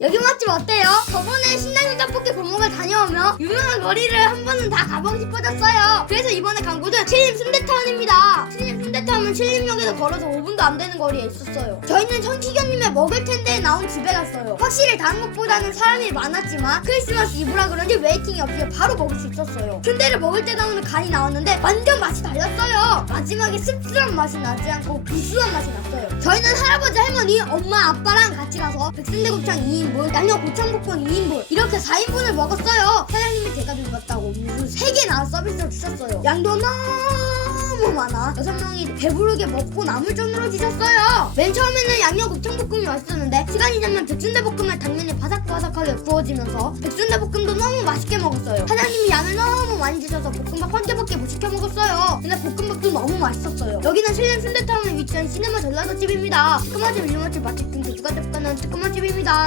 여기 맛집 어때요? 저번에 신라면 떡볶이 골목을 다녀오며 유명한 거리를 한 번은 다 가보고 싶어졌어요. 그래서 이번에 간 곳은 신림 순대타운입니다. 신림 순대타운은 신림역에서 걸어서 5분도 안 되는 거리에 있었어요. 저희는 천식연님의 먹을 텐데 나온 집에 갔어요. 확실히 다른 곳보다는 사람이 많았지만 크리스마스 이브라 그런지 웨이팅이 없이 바로 먹을 수 있었어요. 순대를 먹을 때 나오는 간이 나왔는데 완전 맛이 달랐어요. 마지막에 씁쓸한 맛이 나지 않고 구수한 맛이 났어요. 저희는 할아버지 할머니 엄마 아빠랑 같이 가서 백순대 곱창 2인분 양념 고창 볶음 2인분 이렇게 4인분을 먹었어요. 사장님이 제가 들고 갔다고 무슨 3개 나 서비스를 주셨어요. 양도 너무 많아. 여섯 명이 배부르게 먹고 남을 정도로 주셨어요. 맨 처음에는 양념 곱창 볶음이 맛있었는데 시간이 지나면 백순대 볶음에 당면이 바삭바삭하게 구워지면서 백순대볶음도 너무 맛있게 먹었어요. 사장님이 양을 너무 많이 주셔서 볶음밥 한 개밖에 못 시켜 먹었어요. 근데 볶음밥도 너무 맛있었어요. 여기는 신림 순대타운에 위치한 시네마 전라도 집입니다. 뜨끔맛집, 일맛집, 맛집 등 대주가 접근한 뜨끔맛집입니다.